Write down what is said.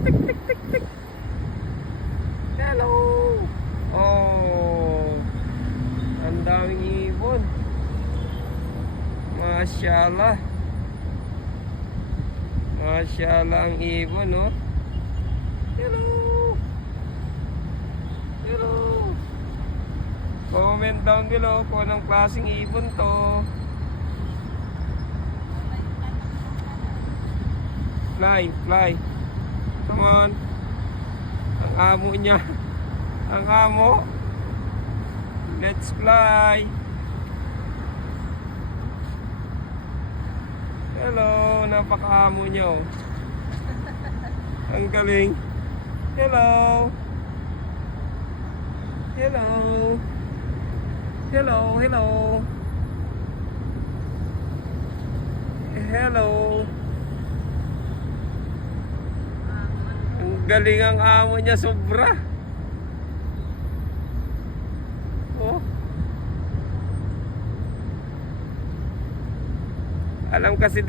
tik, tik, tik, tik. Hello! Oh! Ang daming ibon. Masyala. Masyala ang ibon, no? Oh. Hello! Hello! Comment down below kung anong klaseng ibon to. Fly, fly. Come on. Ang amo niya. Ang amo. Let's fly. Hello, napaka-amo niyo. Ang galing. Hello. Hello. Hello, hello. Hello. Ang galing ang amo niya sobra. Oh. Alam kasi di